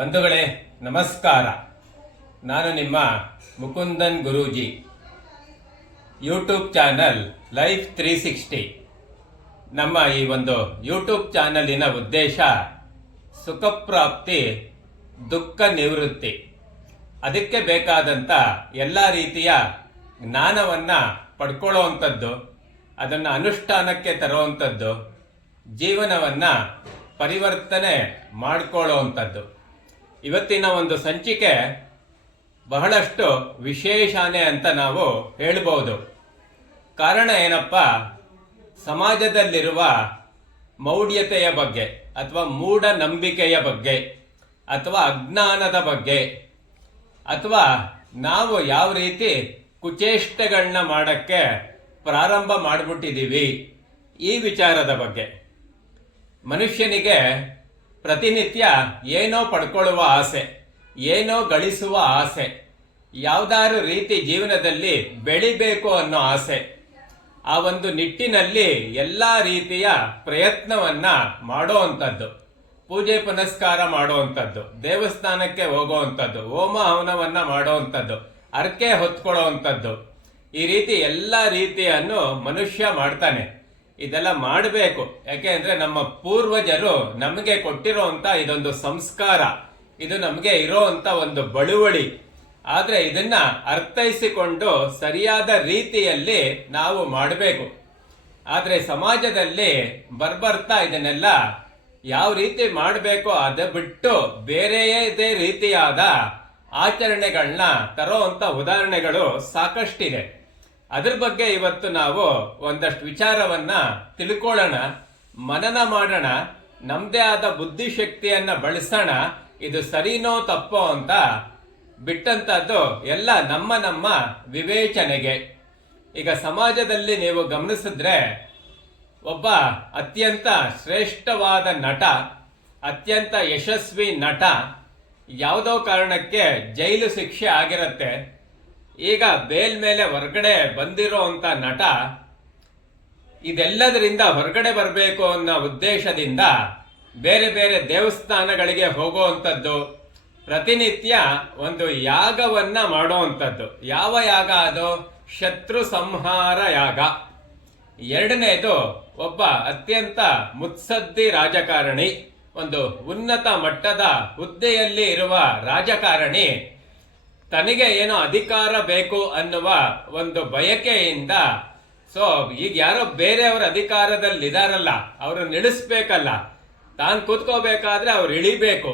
ಬಂಧುಗಳೇ, ನಮಸ್ಕಾರ. ನಾನು ನಿಮ್ಮ Mukundan Guruji. YouTube channel life three sixty. ನಮ್ಮ ಈ ಒಂದು ಯೂಟ್ಯೂಬ್ ಚಾನಲಿನ ಉದ್ದೇಶ ಸುಖಪ್ರಾಪ್ತಿ, ದುಃಖ ನಿವೃತ್ತಿ. ಅದಕ್ಕೆ ಬೇಕಾದಂಥ ಎಲ್ಲ ರೀತಿಯ ಜ್ಞಾನವನ್ನು ಪಡ್ಕೊಳ್ಳೋವಂಥದ್ದು, ಅದನ್ನು ಅನುಷ್ಠಾನಕ್ಕೆ ತರುವಂಥದ್ದು, ಜೀವನವನ್ನು ಪರಿವರ್ತನೆ ಮಾಡಿಕೊಳ್ಳುವಂಥದ್ದು. ಇವತ್ತಿನ ಒಂದು ಸಂಚಿಕೆ ಬಹಳಷ್ಟು ವಿಶೇಷಾನೆ ಅಂತ ನಾವು ಹೇಳಬಹುದು ಕಾರಣ ಏನಪ್ಪ? ಸಮಾಜದಲ್ಲಿರುವ ಮೌಢ್ಯತೆಯ ಬಗ್ಗೆ ಅಥವಾ ಮೂಢನಂಬಿಕೆಯ ಬಗ್ಗೆ ಅಥವಾ ಅಜ್ಞಾನದ ಬಗ್ಗೆ ಅಥವಾ ನಾವು ಯಾವ ರೀತಿ ಕುಚೇಷ್ಟೆಗಳನ್ನ ಮಾಡಕ್ಕೆ ಪ್ರಾರಂಭ ಮಾಡಿಬಿಟ್ಟಿದ್ದೀವಿ ಈ ವಿಚಾರದ ಬಗ್ಗೆ. ಮನುಷ್ಯನಿಗೆ ಪ್ರತಿನಿತ್ಯ ಏನೋ ಪಡ್ಕೊಳ್ಳುವ ಆಸೆ, ಏನೋ ಗಳಿಸುವ ಆಸೆ, ಯಾವ್ದಾರು ರೀತಿ ಜೀವನದಲ್ಲಿ ಬೆಳಿಬೇಕು ಅನ್ನೋ ಆಸೆ, ಆ ಒಂದು ನಿಟ್ಟಿನಲ್ಲಿ ಎಲ್ಲ ರೀತಿಯ ಪ್ರಯತ್ನವನ್ನ ಮಾಡೋವಂಥದ್ದು ಪೂಜೆ ಪುನಸ್ಕಾರ ಮಾಡುವಂಥದ್ದು ದೇವಸ್ಥಾನಕ್ಕೆ ಹೋಗುವಂಥದ್ದು ಹೋಮ ಹವನವನ್ನ ಮಾಡುವಂಥದ್ದು ಅರ್ಕೆ ಹೊತ್ಕೊಳ್ಳುವಂಥದ್ದು ಈ ರೀತಿ ಎಲ್ಲ ರೀತಿಯನ್ನು ಮನುಷ್ಯ ಮಾಡ್ತಾನೆ. ಇದೆಲ್ಲ ಮಾಡಬೇಕು. ಯಾಕೆ ಅಂದ್ರೆ ನಮ್ಮ ಪೂರ್ವಜರು ನಮಗೆ ಕೊಟ್ಟಿರುವಂಥ ಇದೊಂದು ಸಂಸ್ಕಾರ. ಇದು ನಮಗೆ ಇರೋಂಥ ಒಂದು ಬಳುವಳಿ. ಆದ್ರೆ ಇದನ್ನ ಅರ್ಥೈಸಿಕೊಂಡು ಸರಿಯಾದ ರೀತಿಯಲ್ಲಿ ನಾವು ಮಾಡಬೇಕು. ಆದರೆ ಸಮಾಜದಲ್ಲಿ ಬರ್ಬರ್ತಾ ಇದನ್ನೆಲ್ಲ ಯಾವ ರೀತಿ ಮಾಡಬೇಕು ಅದ ಬಿಟ್ಟು ಬೇರೆಯದೇ ರೀತಿಯಾದ ಆಚರಣೆಗಳನ್ನ ತರೋವಂಥ ಉದಾಹರಣೆಗಳು ಸಾಕಷ್ಟಿದೆ. ಅದ್ರ ಬಗ್ಗೆ ಇವತ್ತು ನಾವು ಒಂದಷ್ಟು ವಿಚಾರವನ್ನ ತಿಳ್ಕೊಳ್ಳೋಣ, ಮನನ ಮಾಡೋಣ, ನಮ್ದೇ ಆದ ಬುದ್ಧಿಶಕ್ತಿಯನ್ನ ಬಳಸೋಣ, ಇದು ಸರಿನೋ ತಪ್ಪೋ ಅಂತ ಬಿಟ್ಟಂತದ್ದು ಎಲ್ಲ ನಮ್ಮ ನಮ್ಮ ವಿವೇಚನೆಗೆ. ಈಗ ಸಮಾಜದಲ್ಲಿ ನೀವು ಗಮನಿಸಿದ್ರೆ, ಒಬ್ಬ ಅತ್ಯಂತ ಶ್ರೇಷ್ಠವಾದ ನಟ, ಅತ್ಯಂತ ಯಶಸ್ವಿ ನಟ, ಯಾವುದೋ ಕಾರಣಕ್ಕೆ ಜೈಲು ಶಿಕ್ಷೆ ಆಗಿರತ್ತೆ. ಈಗ ಬೇಲ್ ಮೇಲೆ ಹೊರಗಡೆ ಬಂದಿರೋ ಅಂತ ನಟ ಇದೆಲ್ಲದರಿಂದ ಹೊರಗಡೆ ಬರಬೇಕು ಅನ್ನೋ ಉದ್ದೇಶದಿಂದ ಬೇರೆ ಬೇರೆ ದೇವಸ್ಥಾನಗಳಿಗೆ ಹೋಗುವಂಥದ್ದು, ಪ್ರತಿನಿತ್ಯ ಒಂದು ಯಾಗವನ್ನ ಮಾಡುವಂಥದ್ದು. ಯಾವ ಯಾಗ ಅದು? ಶತ್ರು ಸಂಹಾರ ಯಾಗ. ಎರಡನೇದು ಒಬ್ಬ ಅತ್ಯಂತ ಮುತ್ಸದ್ದಿ ರಾಜಕಾರಣಿ, ಒಂದು ಉನ್ನತ ಮಟ್ಟದ ಹುದ್ದೆಯಲ್ಲಿ ಇರುವ ರಾಜಕಾರಣಿ ತನಗೆ ಏನೋ ಅಧಿಕಾರ ಬೇಕು ಅನ್ನುವ ಒಂದು ಬಯಕೆಯಿಂದ, ಸೊ, ಈಗ ಯಾರೋ ಬೇರೆಯವರ ಅಧಿಕಾರದಲ್ಲಿ ಇದಾರಲ್ಲ ಅವರು ನಿಲ್ಲಿಸ್ಬೇಕಲ್ಲ, ತಾನು ಕೂತ್ಕೋಬೇಕಾದ್ರೆ ಅವ್ರು ಇಳಿಬೇಕು.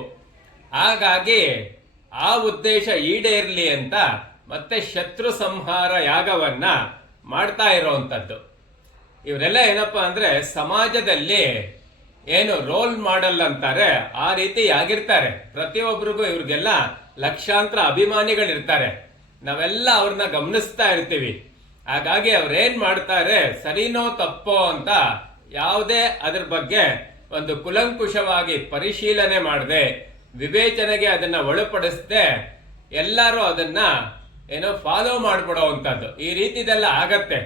ಹಾಗಾಗಿ ಆ ಉದ್ದೇಶ ಈಡೇರ್ಲಿ ಅಂತ ಮತ್ತೆ ಶತ್ರು ಸಂಹಾರ ಯಾಗವನ್ನ ಮಾಡ್ತಾ ಇರೋವಂಥದ್ದು ಇವರೆಲ್ಲ ಏನಪ್ಪಾ ಅಂದ್ರೆ ಸಮಾಜದಲ್ಲಿ ಏನು ರೋಲ್ ಮಾಡಲ್ ಅಂತಾರೆ, ಆ ರೀತಿ ಆಗಿರ್ತಾರೆ. ಪ್ರತಿಯೊಬ್ಬರಿಗೂ ಇವ್ರಿಗೆಲ್ಲ ಲಕ್ಷಾಂತರ ಅಭಿಮಾನಿಗಳಿರ್ತಾರೆ. ನಾವೆಲ್ಲ ಅವ್ರನ್ನ ಗಮನಿಸ್ತಾ ಇರ್ತೀವಿ. ಹಾಗಾಗಿ ಅವ್ರೇನ್ ಮಾಡ್ತಾರೆ, ಸರಿನೋ ತಪ್ಪೋ ಅಂತ ಯಾವುದೇ ಅದ್ರ ಬಗ್ಗೆ ಒಂದು ಕುಲಂಕುಷವಾಗಿ ಪರಿಶೀಲನೆ ಮಾಡದೆ, ವಿವೇಚನೆಗೆ ಅದನ್ನ ಒಳಪಡಿಸದೆ, ಎಲ್ಲರೂ ಅದನ್ನ ಏನೋ ಫಾಲೋ ಮಾಡಿಬಿಡೋವಂಥದ್ದು ಈ ರೀತಿದೆಲ್ಲ ಆಗತ್ತೆ.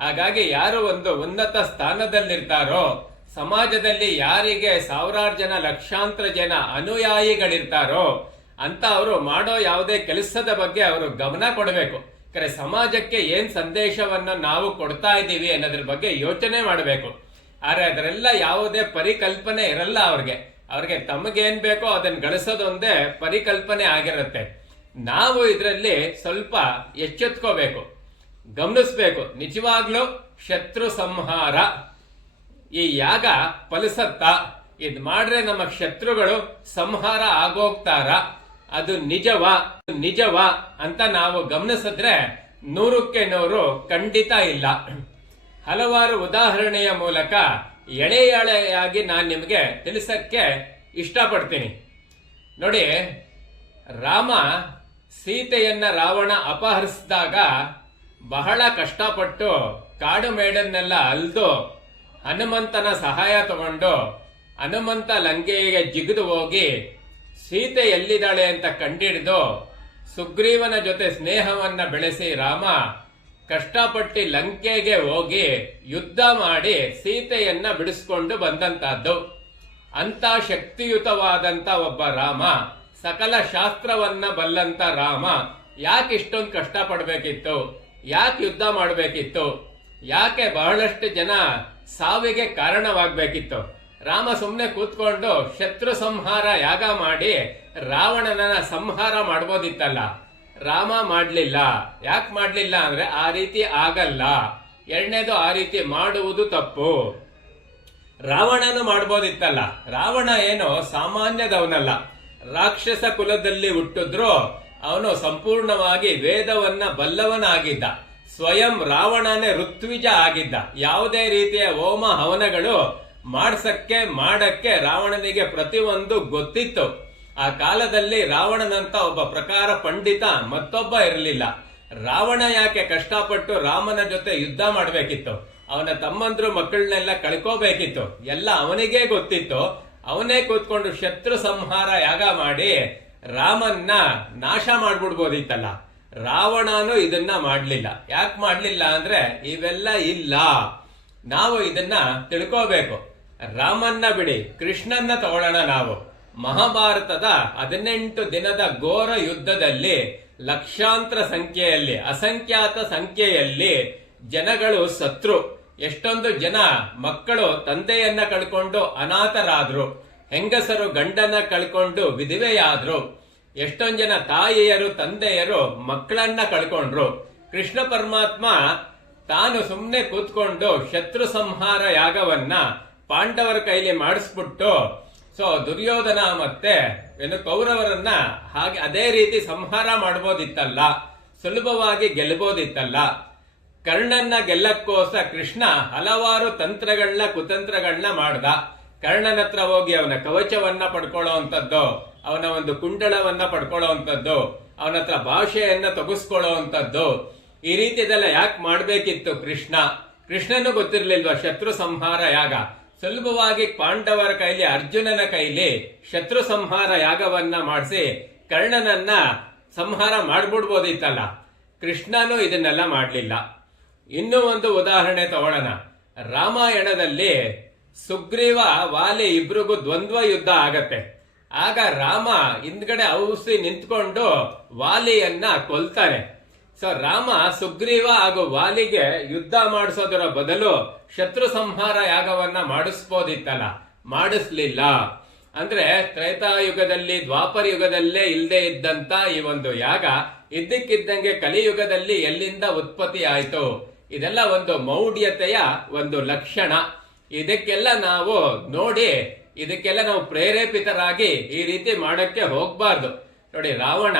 ಹಾಗಾಗಿ ಯಾರು ಒಂದು ಉನ್ನತ ಸ್ಥಾನದಲ್ಲಿರ್ತಾರೋ, ಸಮಾಜದಲ್ಲಿ ಯಾರಿಗೆ ಸಾವಿರಾರು ಜನ ಲಕ್ಷಾಂತರ ಜನ ಅನುಯಾಯಿಗಳಿರ್ತಾರೋ ಅಂತ ಅವರು ಮಾಡೋ ಯಾವುದೇ ಕೆಲಸದ ಬಗ್ಗೆ ಅವರು ಗಮನ ಕೊಡಬೇಕು. ಕರೆ ಸಮಾಜಕ್ಕೆ ಏನ್ ಸಂದೇಶವನ್ನ ನಾವು ಕೊಡ್ತಾ ಇದ್ದೀವಿ ಅನ್ನೋದ್ರ ಬಗ್ಗೆ ಯೋಚನೆ ಮಾಡಬೇಕು. ಆದರೆ ಅದರೆಲ್ಲ ಯಾವುದೇ ಪರಿಕಲ್ಪನೆ ಇರಲ್ಲ ಅವ್ರಿಗೆ. ಅವ್ರಿಗೆ ತಮಗೇನ್ ಬೇಕೋ ಅದನ್ನ ಗಳಿಸೋದೊಂದೇ ಪರಿಕಲ್ಪನೆ ಆಗಿರುತ್ತೆ. ನಾವು ಇದರಲ್ಲಿ ಸ್ವಲ್ಪ ಎಚ್ಚೆತ್ಕೋಬೇಕು. ಗಮನಿಸ್ಬೇಕು. ನಿಜವಾಗ್ಲೂ ಶತ್ರು ಸಂಹಾರ. ಈ ಯಾಗ ಫಲಿಸತ್ತ. ಇದು ಮಾಡ್ರೆ ನಮ್ಮ ಶತ್ರುಗಳು ಸಂಹಾರ ಆಗೋಗ್ತಾರ. ಅದು ನಿಜವಾ ನಿಜವಾ ಅಂತ ನಾವು ಗಮನಿಸಿದ್ರೆ ನೂರಕ್ಕೆ ನೂರು ಖಂಡಿತ ಇಲ್ಲ. ಹಲವಾರು ಉದಾಹರಣೆಯ ಮೂಲಕ ಎಳೆ ಎಳೆಯಾಗಿ ನಾನು ನಿಮಗೆ ತಿಳಿಸಕ್ಕೆ ಇಷ್ಟಪಡ್ತೀನಿ. ನೋಡಿ, ರಾಮ ಸೀತೆಯನ್ನ ರಾವಣ ಅಪಹರಿಸಿದಾಗ ಬಹಳ ಕಷ್ಟಪಟ್ಟು ಕಾಡು ಮೇಡನ್ನೆಲ್ಲ ಅಲ್ದು ಹನುಮಂತನ ಸಹಾಯ ತಗೊಂಡು ಹನುಮಂತ ಲಂಕೆಗೆ ಜಿಗಿದು ಹೋಗಿ ಸೀತೆ ಎಲ್ಲಿದ್ದಾಳೆ ಅಂತ ಕಂಡಿಡಿದು ಸುಗ್ರೀವನ ಜೊತೆ ಸ್ನೇಹವನ್ನ ಬೆಳೆಸಿ ರಾಮ ಕಷ್ಟಪಟ್ಟು ಲಂಕೆಗೆ ಹೋಗಿ ಯುದ್ಧ ಮಾಡಿ ಸೀತೆಯನ್ನ ಬಿಡಿಸ್ಕೊಂಡು ಬಂದಂತಹದ್ದು. ಅಂತ ಶಕ್ತಿಯುತವಾದಂತ ಒಬ್ಬ ರಾಮ, ಸಕಲ ಶಾಸ್ತ್ರವನ್ನ ಬಲ್ಲಂತ ರಾಮ, ಯಾಕೆ ಇಷ್ಟೊಂದು ಕಷ್ಟ ಪಡ್ಬೇಕಿತ್ತು ಯಾಕೆ ಯುದ್ಧ ಮಾಡಬೇಕಿತ್ತು? ಯಾಕೆ ಬಹಳಷ್ಟು ಜನ ಸಾವಿಗೆ ಕಾರಣವಾಗ್ಬೇಕಿತ್ತು? ರಾಮ ಸುಮ್ಮನೆ ಕೂತ್ಕೊಂಡು ಶತ್ರು ಸಂಹಾರ ಯಾಗ ಮಾಡಿ ರಾವಣನ ಸಂಹಾರ ಮಾಡ್ಬೋದಿತ್ತಲ್ಲ. ರಾಮ ಮಾಡ್ಲಿಲ್ಲ. ಯಾಕೆ ಮಾಡ್ಲಿಲ್ಲ ಅಂದ್ರೆ ಆ ರೀತಿ ಆಗಲ್ಲ. ಎರಡನೇದು ಆ ರೀತಿ ಮಾಡುವುದು ತಪ್ಪು. ರಾವಣನು ಮಾಡ್ಬೋದಿತ್ತಲ್ಲ. ರಾವಣ ಏನು ಸಾಮಾನ್ಯದವನಲ್ಲ. ರಾಕ್ಷಸ ಕುಲದಲ್ಲಿ ಹುಟ್ಟಿದ್ರು ಅವನು ಸಂಪೂರ್ಣವಾಗಿ ವೇದವನ್ನ ಬಲ್ಲವನಾಗಿದ್ದ. ಸ್ವಯಂ ರಾವಣನೇ ಋತ್ವಿಜ ಆಗಿದ್ದ. ಯಾವುದೇ ರೀತಿಯ ಹೋಮ ಹವನಗಳು ಮಾಡ್ಸಕ್ಕೆ, ಮಾಡಕ್ಕೆ ರಾವಣನಿಗೆ ಪ್ರತಿಯೊಂದು ಗೊತ್ತಿತ್ತು. ಆ ಕಾಲದಲ್ಲಿ ರಾವಣನಂತ ಒಬ್ಬ ಪ್ರಕಾರ ಪಂಡಿತ ಮತ್ತೊಬ್ಬ ಇರಲಿಲ್ಲ. ರಾವಣ ಯಾಕೆ ಕಷ್ಟಪಟ್ಟು ರಾಮನ ಜೊತೆ ಯುದ್ಧ ಮಾಡಬೇಕಿತ್ತು? ಅವನ ತಮ್ಮಂದ್ರು ಮಕ್ಕಳನ್ನೆಲ್ಲ ಕಳ್ಕೋಬೇಕಿತ್ತು. ಎಲ್ಲ ಅವನಿಗೇ ಗೊತ್ತಿತ್ತು. ಅವನೇ ಕೂತ್ಕೊಂಡು ಶತ್ರು ಸಂಹಾರ ಯಾಗ ಮಾಡಿ ರಾಮನ್ನ ನಾಶ ಮಾಡ್ಬಿಡ್ಬೋದಿತ್ತಲ್ಲ. ರಾವಣನು ಇದನ್ನ ಮಾಡ್ಲಿಲ್ಲ. ಯಾಕೆ ಮಾಡ್ಲಿಲ್ಲ ಅಂದ್ರೆ, ಇವೆಲ್ಲ ಇಲ್ಲ. ನಾವು ಇದನ್ನ ತಿಳ್ಕೋಬೇಕು. ರಾಮನ್ನ ಬಿಡಿ, ಕೃಷ್ಣನ್ನ ತಗೊಳ್ಳೋಣ ನಾವು. ಮಹಾಭಾರತದ ಹದಿನೆಂಟು ದಿನದ ಘೋರ ಯುದ್ಧದಲ್ಲಿ, ಲಕ್ಷಾಂತರ ಸಂಖ್ಯೆಯಲ್ಲಿ, ಅಸಂಖ್ಯಾತ ಸಂಖ್ಯೆಯಲ್ಲಿ ಜನಗಳು ಸತ್ರು. ಎಷ್ಟೊಂದು ಜನ ಮಕ್ಕಳು ತಂದೆಯನ್ನ ಕಳ್ಕೊಂಡು ಅನಾಥರಾದ್ರು, ಹೆಂಗಸರು ಗಂಡನ ಕಳ್ಕೊಂಡು ವಿಧವೆಯಾದ್ರು, ಎಷ್ಟೊಂದು ಜನ ತಾಯಿಯರು, ತಂದೆಯರು ಮಕ್ಕಳನ್ನ ಕಳ್ಕೊಂಡ್ರು. ಕೃಷ್ಣ ಪರಮಾತ್ಮ ತಾನು ಸುಮ್ಮನೆ ಕೂತ್ಕೊಂಡು ಶತ್ರು ಸಂಹಾರ ಯಾಗವನ್ನ ಪಾಂಡವರ ಕೈಲಿ ಮಾಡಿಸ್ಬಿಟ್ಟು, ಸೊ ದುರ್ಯೋಧನ ಮತ್ತೆ ಏನು ಕೌರವರನ್ನ ಹಾಗೆ ಅದೇ ರೀತಿ ಸಂಹಾರ ಮಾಡ್ಬೋದಿತ್ತಲ್ಲ, ಸುಲಭವಾಗಿ ಗೆಲ್ಲಬೋದಿತ್ತಲ್ಲ ಕರ್ಣನ್ನ ಗೆಲ್ಲಕ್ಕೋಸ ಕೃಷ್ಣ ಹಲವಾರು ತಂತ್ರಗಳನ್ನ ಕುತಂತ್ರಗಳನ್ನ ಮಾಡ್ದ. ಕರ್ಣನ ಹತ್ರ ಹೋಗಿ ಅವನ ಕವಚವನ್ನ ಪಡ್ಕೊಳ್ಳೋ ಅಂತದ್ದು ಅವನ ಒಂದು ಕುಂಡಳವನ್ನ ಪಡ್ಕೊಳ್ಳೋ ಅಂತದ್ದು ಅವನ ಹತ್ರ ಭಾಷೆಯನ್ನ ತಗಸ್ಕೊಳ್ಳೋ ಅಂತದ್ದು ಈ ರೀತಿದೆಲ್ಲ ಯಾಕೆ ಮಾಡ್ಬೇಕಿತ್ತು ಕೃಷ್ಣ? ಕೃಷ್ಣನು ಗೊತ್ತಿರ್ಲಿಲ್ವಾ ಶತ್ರು ಸಂಹಾರ ಯಾಗ? ಸುಲಭವಾಗಿ ಪಾಂಡವರ ಕೈಲಿ, ಅರ್ಜುನನ ಕೈಲಿ ಶತ್ರು ಸಂಹಾರ ಯಾಗವನ್ನ ಮಾಡಿಸಿ ಕರ್ಣನನ್ನ ಸಂಹಾರ ಮಾಡ್ಬಿಡ್ಬೋದಿತ್ತಲ್ಲ. ಕೃಷ್ಣನು ಇದನ್ನೆಲ್ಲ ಮಾಡಲಿಲ್ಲ. ಇನ್ನೂ ಒಂದು ಉದಾಹರಣೆ ತಗೊಳ್ಳೋಣ. ರಾಮಾಯಣದಲ್ಲಿ ಸುಗ್ರೀವ, ವಾಲಿ ಇಬ್ರಿಗೂ ದ್ವಂದ್ವ ಯುದ್ಧ ಆಗತ್ತೆ. ಆಗ ರಾಮ ಹಿಂದ್ಗಡೆ ಔಸಿ ನಿಂತ್ಕೊಂಡು ವಾಲಿಯನ್ನ ಕೊಲ್ತಾನೆ. ಸೊ ರಾಮ ಸುಗ್ರೀವ ಹಾಗೂ ವಾಲಿಗೆ ಯುದ್ಧ ಮಾಡಿಸೋದರ ಬದಲು ಶತ್ರು ಸಂಹಾರ ಯಾಗವನ್ನ ಮಾಡಿಸ್ಬೋದಿತ್ತಲ್ಲ? ಮಾಡಿಸ್ಲಿಲ್ಲ. ಅಂದ್ರೆ ತ್ರೈತಾಯುಗದಲ್ಲಿ, ದ್ವಾಪರ ಯುಗದಲ್ಲೇ ಇಲ್ಲದೆ ಇದ್ದಂತ ಈ ಒಂದು ಯಾಗ ಇದ್ದಕ್ಕಿದ್ದಂಗೆ ಕಲಿಯುಗದಲ್ಲಿ ಎಲ್ಲಿಂದ ಉತ್ಪತ್ತಿ ಆಯಿತು? ಇದೆಲ್ಲ ಒಂದು ಮೌಢ್ಯತೆಯ ಒಂದು ಲಕ್ಷಣ. ಇದಕ್ಕೆಲ್ಲ ನಾವು ನೋಡಿ, ಇದಕ್ಕೆಲ್ಲ ನಾವು ಪ್ರೇರೇಪಿತರಾಗಿ ಈ ರೀತಿ ಮಾಡಕ್ಕೆ ಹೋಗ್ಬಾರ್ದು. ನೋಡಿ, ರಾವಣ,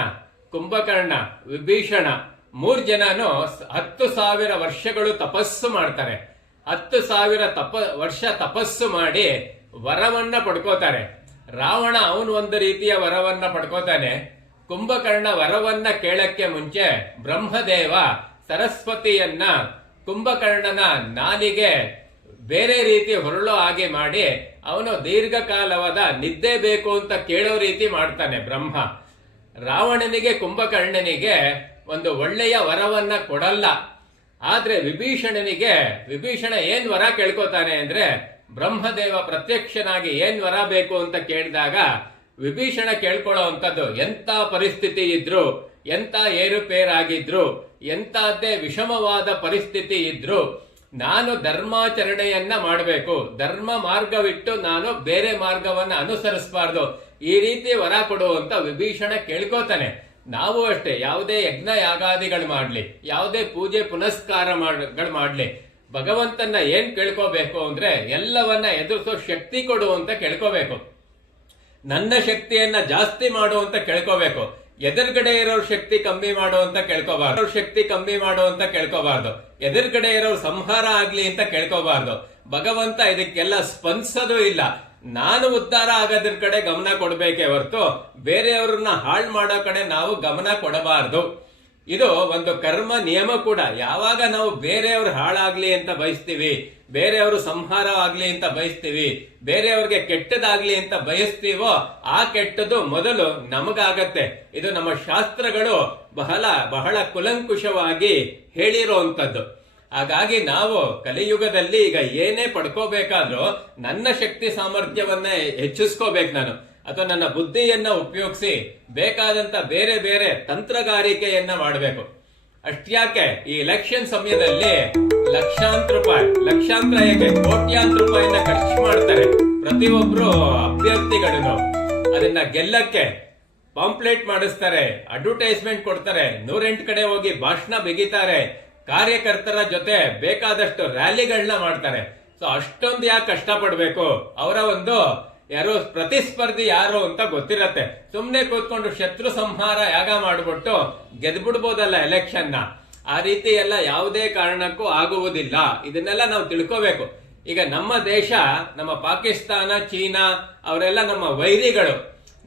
ಕುಂಭಕರ್ಣ, ವಿಭೀಷಣ ಮೂರ್ ಜನನು ಹತ್ತು ಸಾವಿರ ವರ್ಷಗಳು ತಪಸ್ಸು ಮಾಡ್ತಾರೆ. ಹತ್ತು ಸಾವಿರ ತಪ ವರ್ಷ ತಪಸ್ಸು ಮಾಡಿ ವರವನ್ನ ಪಡ್ಕೋತಾರೆ. ರಾವಣ ಅವನು ಒಂದು ರೀತಿಯ ವರವನ್ನ ಪಡ್ಕೋತಾನೆ. ಕುಂಭಕರ್ಣ ವರವನ್ನ ಕೇಳಕ್ಕೆ ಮುಂಚೆ ಬ್ರಹ್ಮದೇವ ಸರಸ್ವತಿಯನ್ನ ಕುಂಭಕರ್ಣನ ನಾಲಿಗೆ ಬೇರೆ ರೀತಿ ಹೊರಳೋ ಹಾಗೆ ಮಾಡಿ ಅವನು ದೀರ್ಘಕಾಲವಾದ ನಿದ್ದೆ ಬೇಕು ಅಂತ ಕೇಳೋ ರೀತಿ ಮಾಡ್ತಾನೆ ಬ್ರಹ್ಮ. ರಾವಣನಿಗೆ ಕುಂಭಕರ್ಣನಿಗೆ ಒಂದು ಒಳ್ಳೆಯ ವರವನ್ನ ಕೊಡಲ್ಲ. ಆದ್ರೆ ವಿಭೀಷಣನಿಗೆ, ವಿಭೀಷಣ ಏನ್ ವರ ಕೇಳ್ಕೊತಾನೆ ಅಂದ್ರೆ, ಬ್ರಹ್ಮದೇವ ಪ್ರತ್ಯಕ್ಷನಾಗಿ ಏನ್ ವರ ಬೇಕು ಅಂತ ಕೇಳಿದಾಗ, ವಿಭೀಷಣ ಕೇಳ್ಕೊಳ್ಳೋ ಅಂಥದ್ದು ಎಂತ ಪರಿಸ್ಥಿತಿ ಇದ್ರು ಎಂತ ಏರುಪೇರಾಗಿದ್ರು ಎಂತದ್ದೇ ವಿಷಮವಾದ ಪರಿಸ್ಥಿತಿ ಇದ್ರು, ನಾನು ಧರ್ಮಾಚರಣೆಯನ್ನ ಮಾಡಬೇಕು, ಧರ್ಮ ಮಾರ್ಗವಿಟ್ಟು ನಾನು ಬೇರೆ ಮಾರ್ಗವನ್ನ ಅನುಸರಿಸಬಾರ್ದು, ಈ ರೀತಿ ವರ ಕೊಡುವಂತ ವಿಭೀಷಣ ಕೇಳ್ಕೋತಾನೆ. ನಾವು ಅಷ್ಟೇ, ಯಾವುದೇ ಯಜ್ಞ ಯಾಗಾದಿಗಳು ಮಾಡಲಿ, ಯಾವುದೇ ಪೂಜೆ ಪುನಸ್ಕಾರ ಗಳು ಮಾಡಲಿ. ಭಗವಂತನ ಏನ್ ಕೇಳ್ಕೋಬೇಕು ಅಂದ್ರೆ, ಎಲ್ಲವನ್ನ ಎದುರಿಸೋ ಶಕ್ತಿ ಕೊಡು ಅಂತ ಕೇಳ್ಕೋಬೇಕು. ನನ್ನ ಶಕ್ತಿಯನ್ನ ಜಾಸ್ತಿ ಮಾಡು ಅಂತ ಕೇಳ್ಕೋಬೇಕು. ಎದುರುಗಡೆ ಇರೋ ಶಕ್ತಿ ಕಮ್ಮಿ ಮಾಡು ಅಂತ ಕೇಳ್ಕೋಬಾರ್ದು. ಶಕ್ತಿ ಕಮ್ಮಿ ಮಾಡು ಅಂತ ಕೇಳ್ಕೋಬಾರ್ದು. ಎದುರುಗಡೆ ಇರೋ ಸಂಹಾರ ಆಗ್ಲಿ ಅಂತ ಕೇಳ್ಕೋಬಾರ್ದು. ಭಗವಂತ ಇದಕ್ಕೆಲ್ಲ ಸ್ಪಂದಿಸೋದು ಇಲ್ಲ. ನಾನು ಉದ್ಧಾರ ಆಗೋದ್ರ ಕಡೆ ಗಮನ ಕೊಡಬೇಕೇ ಹೊರತು ಬೇರೆಯವ್ರನ್ನ ಹಾಳು ಮಾಡೋ ಕಡೆ ನಾವು ಗಮನ ಕೊಡಬಾರ್ದು. ಇದು ಒಂದು ಕರ್ಮ ನಿಯಮ ಕೂಡ. ಯಾವಾಗ ನಾವು ಬೇರೆಯವ್ರು ಹಾಳಾಗ್ಲಿ ಅಂತ ಬಯಸ್ತೀವಿ, ಬೇರೆಯವರು ಸಂಹಾರ ಆಗ್ಲಿ ಅಂತ ಬಯಸ್ತೀವಿ, ಬೇರೆಯವ್ರಿಗೆ ಕೆಟ್ಟದಾಗ್ಲಿ ಅಂತ ಬಯಸ್ತೀವೋ, ಆ ಕೆಟ್ಟದು ಮೊದಲು ನಮಗಾಗತ್ತೆ. ಇದು ನಮ್ಮ ಶಾಸ್ತ್ರಗಳು ಬಹಳ ಬಹಳ ಕುಲಂಕುಷವಾಗಿ ಹೇಳಿರುವಂತದ್ದು ಹಾಗಾಗಿ ನಾವು ಕಲಿಯುಗದಲ್ಲಿ ಈಗ ಏನೇ ಪಡ್ಕೋಬೇಕಾದ್ರೂ ನನ್ನ ಶಕ್ತಿ ಸಾಮರ್ಥ್ಯವನ್ನ ಹೆಚ್ಚಿಸ್ಕೋಬೇಕು ನಾನು. ಅಥವಾ ನನ್ನ ಬುದ್ಧಿಯನ್ನ ಉಪಯೋಗಿಸಿ ಬೇಕಾದಂತ ಬೇರೆ ಬೇರೆ ತಂತ್ರಗಾರಿಕೆಯನ್ನ ಮಾಡಬೇಕು. ಅಷ್ಟ್ಯಾಕೆ ಈ ಎಲೆಕ್ಷನ್ ಸಮಯದಲ್ಲಿ ಲಕ್ಷಾಂತರ ರೂಪಾಯಿ, ಲಕ್ಷಾಂತರ ಹೇಗೆ ಕೋಟ್ಯಾಂತರ ರೂಪಾಯಿನ ಖರ್ಚು ಮಾಡ್ತಾರೆ ಪ್ರತಿಯೊಬ್ರು ಅಭ್ಯರ್ಥಿಗಳನ್ನು ಅದನ್ನ ಗೆಲ್ಲಕ್ಕೆ ಪಾಂಪ್ಲೇಟ್ ಮಾಡಿಸ್ತಾರೆ, ಅಡ್ವರ್ಟೈಸ್ಮೆಂಟ್ ಕೊಡ್ತಾರೆ, ನೂರೆಂಟು ಕಡೆ ಹೋಗಿ ಭಾಷಣ ಬಿಗಿತಾರೆ ಕಾರ್ಯಕರ್ತರ ಜೊತೆ ಬೇಕಾದಷ್ಟು ರ್ಯಾಲಿಗಳನ್ನ ಮಾಡ್ತಾರೆ. ಸೊ ಅಷ್ಟೊಂದು ಯಾಕೆ ಕಷ್ಟಪಡಬೇಕು? ಅವರ ಒಂದು ಯಾರು ಪ್ರತಿಸ್ಪರ್ಧಿ ಯಾರು ಅಂತ ಗೊತ್ತಿರತ್ತೆ. ಸುಮ್ಮನೆ ಕೂತ್ಕೊಂಡು ಶತ್ರು ಸಂಹಾರ ಯಾಗ ಮಾಡ್ಬಿಟ್ಟು ಗೆದ್ಬಿಡ್ಬೋದಲ್ಲ ಎಲೆಕ್ಷನ್ ಆ ರೀತಿ ಎಲ್ಲ ಯಾವುದೇ ಕಾರಣಕ್ಕೂ ಆಗುವುದಿಲ್ಲ. ಇದನ್ನೆಲ್ಲ ನಾವು ತಿಳ್ಕೋಬೇಕು. ಈಗ ನಮ್ಮ ದೇಶ, ನಮ್ಮ ಪಾಕಿಸ್ತಾನ, ಚೀನಾ, ಅವರೆಲ್ಲ ನಮ್ಮ ವೈರಿಗಳು.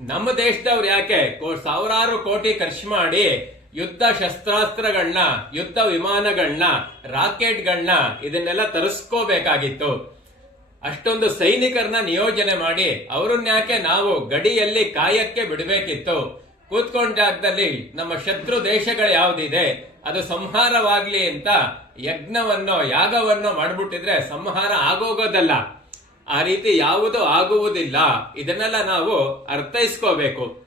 ನಮ್ಮ ದೇಶದವ್ರು ಯಾಕೆ? ಸಾವಿರಾರು ಕೋಟಿ ಖರ್ಚು ಮಾಡಿ ಯುದ್ಧ ಶಸ್ತ್ರಾಸ್ತ್ರಗಳನ್ನ ಯುದ್ಧ ವಿಮಾನಗಳನ್ನ ರಾಕೆಟ್ಗಳನ್ನ ಇದನ್ನೆಲ್ಲ ತರಿಸ್ಕೋಬೇಕಾಗಿತ್ತು. ಅಷ್ಟೊಂದು ಸೈನಿಕರನ್ನ ನಿಯೋಜನೆ ಮಾಡಿ ಅವರನ್ನಾಕೆ ನಾವು ಗಡಿಯಲ್ಲಿ ಕಾಯಕ್ಕೆ ಬಿಡಬೇಕಿತ್ತು? ಕೂತ್ಕೊಂಡ ಜಾಗದಲ್ಲಿ ನಮ್ಮ ಶತ್ರು ದೇಶಗಳು ಯಾವುದಿದೆ, ಅದು ಸಂಹಾರವಾಗ್ಲಿ ಅಂತ ಯಜ್ಞವನ್ನು, ಯಾಗವನ್ನೋ ಮಾಡಿಬಿಟ್ಟಿದ್ರೆ ಸಂಹಾರ ಆಗೋಗೋದಲ್ಲ. ಆ ರೀತಿ ಯಾವುದು ಆಗುವುದಿಲ್ಲ. ಇದನ್ನೆಲ್ಲ ನಾವು ಅರ್ಥೈಸ್ಕೋಬೇಕು.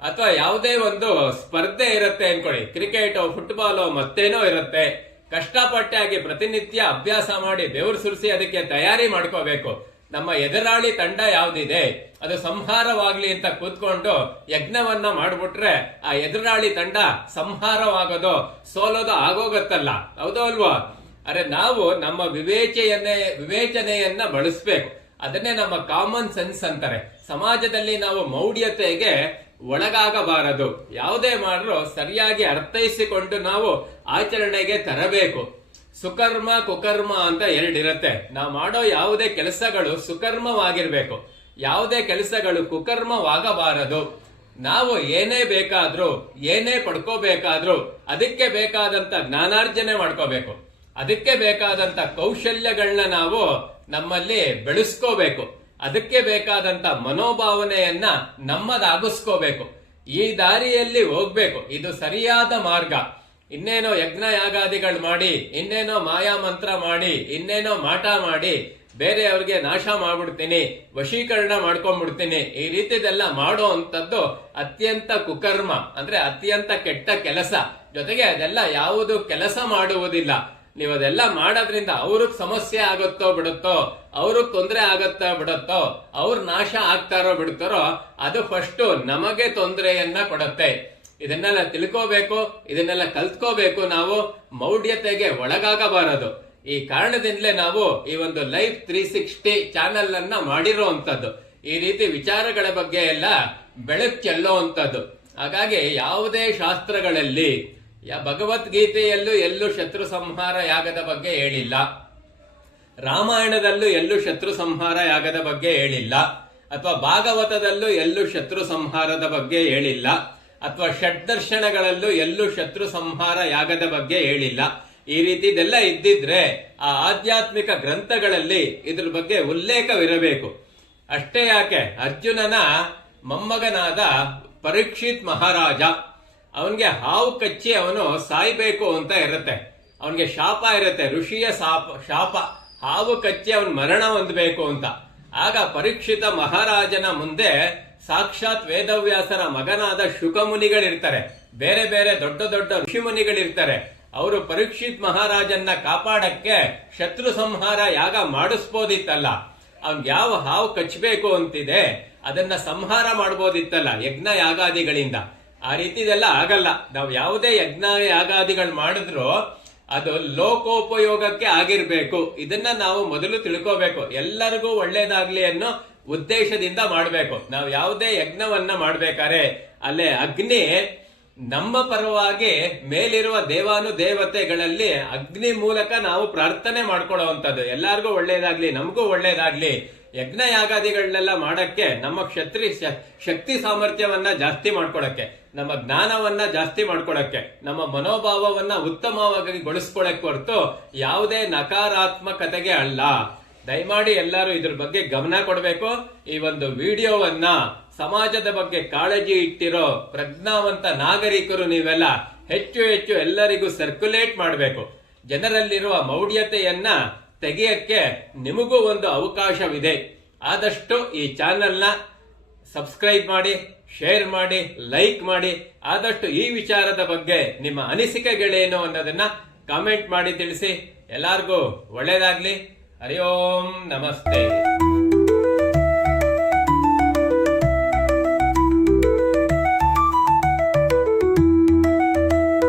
ಅಥವಾ ಯಾವುದೇ ಒಂದು ಸ್ಪರ್ಧೆ ಇರುತ್ತೆ ಅನ್ಕೊಳ್ಳಿ. ಕ್ರಿಕೆಟ್, ಫುಟ್ಬಾಲ್, ಮತ್ತೇನೋ ಇರುತ್ತೆ. ಕಷ್ಟಪಟ್ಟಾಗಿ ಪ್ರತಿನಿತ್ಯ ಅಭ್ಯಾಸ ಮಾಡಿ ಬೆವರು ಸುರಿಸಿ ಅದಕ್ಕೆ ತಯಾರಿ ಮಾಡ್ಕೋಬೇಕು. ನಮ್ಮ ಎದುರಾಳಿ ತಂಡ ಯಾವ್ದಿದೆ? ಅದು ಸಂಹಾರವಾಗ್ಲಿ ಅಂತ ಕೂತ್ಕೊಂಡು ಯಜ್ಞವನ್ನ ಮಾಡ್ಬಿಟ್ರೆ ಆ ಎದುರಾಳಿ ತಂಡ ಸಂಹಾರವಾಗೋದು ಸೋಲೋದು ಆಗೋಗತ್ತಲ್ಲ. ಹೌದೋ ಅಲ್ವಾ? ಅರೆ ನಾವು ನಮ್ಮ ವಿವೇಚನೆಯನ್ನೇ ವಿವೇಚನೆಯನ್ನ ಬಳಸ್ಬೇಕು. ಅದನ್ನೇ ನಮ್ಮ ಕಾಮನ್ ಸೆನ್ಸ್ ಅಂತಾರೆ. ಸಮಾಜದಲ್ಲಿ ನಾವು ಮೌಢ್ಯತೆಗೆ ಒಳಗಾಗಬಾರದು. ಯಾವುದೇ ಮಾಡಲು ಸರಿಯಾಗಿ ಅರ್ಥೈಸಿಕೊಂಡು ನಾವು ಆಚರಣೆಗೆ ತರಬೇಕು. ಸುಕರ್ಮ, ಕುಕರ್ಮ ಅಂತ ಎರಡಿರತ್ತೆ. ನಾವು ಮಾಡೋ ಯಾವುದೇ ಕೆಲಸಗಳು ಸುಕರ್ಮವಾಗಿರ್ಬೇಕು. ಯಾವುದೇ ಕೆಲಸಗಳು ಕುಕರ್ಮವಾಗಬಾರದು. ನಾವು ಏನೇ ಬೇಕಾದ್ರೂ, ಏನೇ ಪಡ್ಕೋಬೇಕಾದ್ರೂ ಅದಕ್ಕೆ ಬೇಕಾದಂತ ಜ್ಞಾನಾರ್ಜನೆ ಮಾಡ್ಕೋಬೇಕು. ಅದಕ್ಕೆ ಬೇಕಾದಂತ ಕೌಶಲ್ಯಗಳನ್ನ ನಾವು ನಮ್ಮಲ್ಲಿ ಬೆಳೆಸ್ಕೋಬೇಕು. ಅದಕ್ಕೆ ಬೇಕಾದಂತ ಮನೋಭಾವನೆಯನ್ನ ನಮ್ಮದಾಗಿಸ್ಕೋಬೇಕು. ಈ ದಾರಿಯಲ್ಲಿ ಹೋಗ್ಬೇಕು. ಇದು ಸರಿಯಾದ ಮಾರ್ಗ. ಇನ್ನೇನೋ ಯಜ್ಞ ಯಾಗಾದಿಗಳು ಮಾಡಿ, ಇನ್ನೇನೋ ಮಾಯಾ ಮಂತ್ರ ಮಾಡಿ, ಇನ್ನೇನೋ ಮಾಟ ಮಾಡಿ, ಬೇರೆಯವ್ರಿಗೆ ನಾಶ ಮಾಡ್ಬಿಡ್ತೀನಿ, ವಶೀಕರಣ ಮಾಡ್ಕೊಂಡ್ಬಿಡ್ತೀನಿ, ಈ ರೀತಿದೆಲ್ಲ ಮಾಡೋ ಅಂತದ್ದು ಅತ್ಯಂತ ಕುಕರ್ಮ, ಅಂದ್ರೆ ಅತ್ಯಂತ ಕೆಟ್ಟ ಕೆಲಸ. ಜೊತೆಗೆ ಅದೆಲ್ಲ ಯಾವುದು ಕೆಲಸ ಮಾಡುವುದಿಲ್ಲ. ನೀವು ಅದೆಲ್ಲ ಮಾಡೋದ್ರಿಂದ ಅವ್ರಿಗೆ ಸಮಸ್ಯೆ ಆಗುತ್ತೋ ಬಿಡುತ್ತೋ, ಅವ್ರಿಗೆ ತೊಂದರೆ ಆಗತ್ತೋ ಬಿಡುತ್ತೋ, ಅವ್ರ ನಾಶ ಆಗ್ತಾರೋ ಬಿಡ್ತಾರೋ, ಅದು ಫಸ್ಟ್ ನಮಗೆ ತೊಂದರೆಯನ್ನ ಕೊಡುತ್ತೆ. ಇದನ್ನೆಲ್ಲ ತಿಳ್ಕೋಬೇಕು, ಇದನ್ನೆಲ್ಲ ಕಲ್ತ್ಕೋಬೇಕು ನಾವು, ಮೌಢ್ಯತೆಗೆ ಒಳಗಾಗಬಾರದು. ಈ ಕಾರಣದಿಂದಲೇ ನಾವು ಈ ಒಂದು ಲೈಫ್ ತ್ರೀ ಸಿಕ್ಸ್ಟಿ ಚಾನೆಲ್ ಅನ್ನ ಮಾಡಿರುವಂತದ್ದು ಈ ರೀತಿ ವಿಚಾರಗಳ ಬಗ್ಗೆ ಎಲ್ಲ ಬೆಳಕು ಚೆಲ್ಲುವಂಥದ್ದು ಹಾಗಾಗಿ ಯಾವುದೇ ಶಾಸ್ತ್ರಗಳಲ್ಲಿ ಯಾ- ಭಗವದ್ಗೀತೆಯಲ್ಲೂ ಎಲ್ಲೂ ಶತ್ರು ಸಂಹಾರ ಯಾಗದ ಬಗ್ಗೆ ಹೇಳಿಲ್ಲ ರಾಮಾಯಣದಲ್ಲೂ ಎಲ್ಲೂ ಶತ್ರು ಸಂಹಾರ ಯಾಗದ ಬಗ್ಗೆ ಹೇಳಿಲ್ಲ ಅಥವಾ ಭಾಗವತದಲ್ಲೂ ಎಲ್ಲೂ ಶತ್ರು ಸಂಹಾರದ ಬಗ್ಗೆ ಹೇಳಿಲ್ಲ ಅಥವಾ ಷಡ್ದರ್ಶನಗಳಲ್ಲೂ ಎಲ್ಲೂ ಶತ್ರು ಸಂಹಾರ ಯಾಗದ ಬಗ್ಗೆ ಹೇಳಿಲ್ಲ ಈ ರೀತಿದೆಲ್ಲ ಇದ್ದಿದ್ರೆ ಆ ಆಧ್ಯಾತ್ಮಿಕ ಗ್ರಂಥಗಳಲ್ಲಿ ಇದ್ರ ಬಗ್ಗೆ ಉಲ್ಲೇಖವಿರಬೇಕು. ಅಷ್ಟೇ ಯಾಕೆ ಅರ್ಜುನನ ಮೊಮ್ಮಗನಾದ ಪರೀಕ್ಷಿತ್ ಮಹಾರಾಜ ಅವನ್ಗೆ ಹಾವು ಕಚ್ಚಿ ಅವನು ಸಾಯ್ಬೇಕು ಅಂತ ಇರುತ್ತೆ. ಅವನಿಗೆ ಶಾಪ ಇರುತ್ತೆ. ಋಷಿಯ ಶಾಪ ಶಾಪ. ಹಾವು ಕಚ್ಚಿ ಅವನ್ ಮರಣ ಹೊಂದಬೇಕು ಅಂತ. ಆಗ ಪರೀಕ್ಷಿತ ಮಹಾರಾಜನ ಮುಂದೆ ಸಾಕ್ಷಾತ್ ವೇದವ್ಯಾಸರ ಮಗನಾದ ಶುಕಮುನಿಗಳಿರ್ತಾರೆ. ಬೇರೆ ಬೇರೆ ದೊಡ್ಡ ದೊಡ್ಡ ಋಷಿಮುನಿಗಳಿರ್ತಾರೆ. ಅವರು ಪರೀಕ್ಷಿತ್ ಮಹಾರಾಜನ್ನ ಕಾಪಾಡಕ್ಕೆ ಶತ್ರು ಸಂಹಾರ ಯಾಗ ಮಾಡಿಸ್ಬೋದಿತ್ತಲ್ಲ. ಅವ್ನ್ ಯಾವ ಹಾವು ಕಚ್ಚಬೇಕು ಅಂತಿದೆ, ಅದನ್ನ ಸಂಹಾರ ಮಾಡ್ಬೋದಿತ್ತಲ್ಲ ಯಜ್ಞ ಯಾಗಾದಿಗಳಿಂದ ಆ ರೀತಿದೆಲ್ಲ ಆಗಲ್ಲ. ನಾವು ಯಾವುದೇ ಯಜ್ಞ ಯಾಗಾದಿಗಳು ಮಾಡಿದ್ರು ಅದು ಲೋಕೋಪಯೋಗಕ್ಕೆ ಆಗಿರ್ಬೇಕು. ಇದನ್ನ ನಾವು ಮೊದಲು ತಿಳ್ಕೋಬೇಕು. ಎಲ್ಲರಿಗೂ ಒಳ್ಳೇದಾಗ್ಲಿ ಅನ್ನೋ ಉದ್ದೇಶದಿಂದ ಮಾಡಬೇಕು. ನಾವು ಯಾವುದೇ ಯಜ್ಞವನ್ನ ಮಾಡ್ಬೇಕಾರೆ ಅಲ್ಲೇ ಅಗ್ನಿ ನಮ್ಮ ಪರವಾಗಿ ಮೇಲಿರುವ ದೇವಾನು ದೇವತೆಗಳಲ್ಲಿ ಅಗ್ನಿ ಮೂಲಕ ನಾವು ಪ್ರಾರ್ಥನೆ ಮಾಡ್ಕೊಳ್ಳುವಂಥದ್ದು ಎಲ್ಲರಿಗೂ ಒಳ್ಳೇದಾಗ್ಲಿ, ನಮಗೂ ಒಳ್ಳೇದಾಗ್ಲಿ. ಯಜ್ಞ ಯಾಗಾದಿಗಳನ್ನೆಲ್ಲ ಮಾಡಕ್ಕೆ ನಮ್ಮ ಕ್ಷತ್ರಿ ಶಕ್ತಿ ಸಾಮರ್ಥ್ಯವನ್ನ ಜಾಸ್ತಿ ಮಾಡ್ಕೊಳಕ್ಕೆ, ನಮ್ಮ ಜ್ಞಾನವನ್ನ ಜಾಸ್ತಿ ಮಾಡ್ಕೊಳಕ್ಕೆ, ನಮ್ಮ ಮನೋಭಾವವನ್ನ ಉತ್ತಮವಾಗಿ ಗೊಳಿಸ್ಕೊಳಕ್ ಹೊರತು ಯಾವುದೇ ನಕಾರಾತ್ಮಕತೆಗೆ ಅಲ್ಲ. ದಯಮಾಡಿ ಎಲ್ಲರೂ ಇದ್ರ ಬಗ್ಗೆ ಗಮನ ಕೊಡಬೇಕು. ಈ ಒಂದು ವಿಡಿಯೋವನ್ನ ಸಮಾಜದ ಬಗ್ಗೆ ಕಾಳಜಿ ಇಟ್ಟಿರೋ ಪ್ರಜ್ಞಾವಂತ ನಾಗರಿಕರು ನೀವೆಲ್ಲ ಹೆಚ್ಚು ಹೆಚ್ಚು ಎಲ್ಲರಿಗೂ ಸರ್ಕ್ಯುಲೇಟ್ ಮಾಡಬೇಕು. ಜನರಲ್ಲಿರುವ ಮೌಢ್ಯತೆಯನ್ನ ತೆಗೆಯಕ್ಕೆ ನಿಮಗೂ ಒಂದು ಅವಕಾಶವಿದೆ. ಆದಷ್ಟು ಈ ಚಾನೆಲ್ನ ಸಬ್ಸ್ಕ್ರೈಬ್ ಮಾಡಿ, ಶೇರ್ ಮಾಡಿ, ಲೈಕ್ ಮಾಡಿ. ಆದಷ್ಟು ಈ ವಿಚಾರದ ಬಗ್ಗೆ ನಿಮ್ಮ ಅನಿಸಿಕೆಗಳೇನು ಅನ್ನೋದನ್ನ ಕಾಮೆಂಟ್ ಮಾಡಿ ತಿಳಿಸಿ. ಎಲ್ಲಾರ್ಗೂ ಒಳ್ಳೇದಾಗ್ಲಿ. ಹರಿ ಓಂ ನಮಸ್ತೆ.